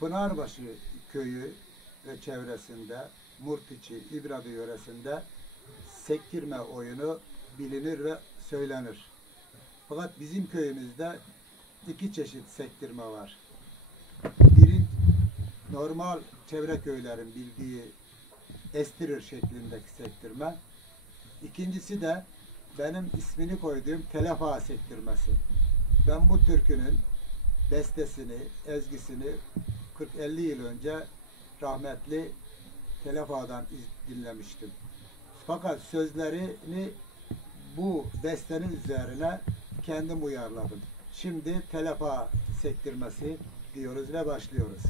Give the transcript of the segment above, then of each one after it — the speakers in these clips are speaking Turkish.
Pınarbaşı köyü ve çevresinde Murtiçi, İbradı yöresinde sektirme oyunu bilinir ve söylenir. Fakat bizim köyümüzde iki çeşit sektirme var. Birin normal çevre köylerin bildiği estirir şeklindeki sektirme. İkincisi de benim ismini koyduğum telefa sektirmesi. Ben bu türkünün bestesini, ezgisini 40-50 yıl önce rahmetli Telefa'dan dinlemiştim. Fakat sözlerini bu bestenin üzerine kendim uyarladım. Şimdi Telefa sektirmesi diyoruz ve başlıyoruz.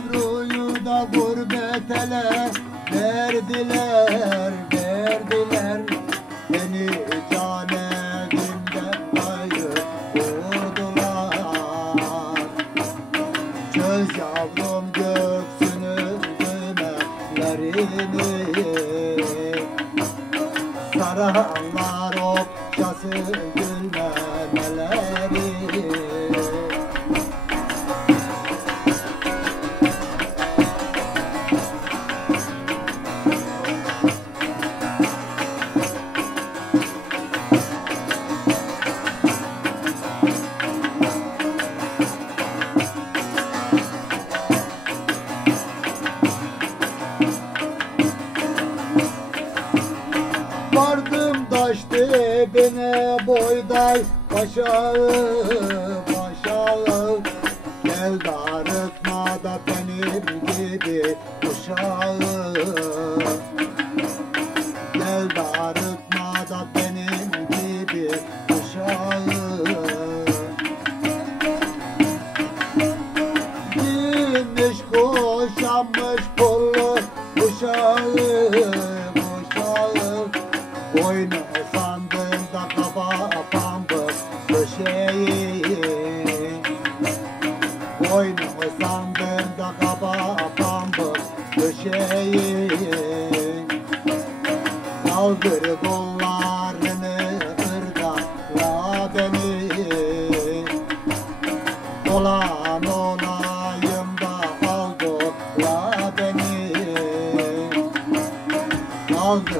Yavruyu da gurbetele verdiler, verdiler. Beni can evimden gayrı vurdular. Çöz yavrum göksünün düğmelerini Saranlar okşası gülmemeleri dibine boyday aşağı köşeyi Kaldır kollarını ırdakla beni. Dolan olayım da beni. Kaldır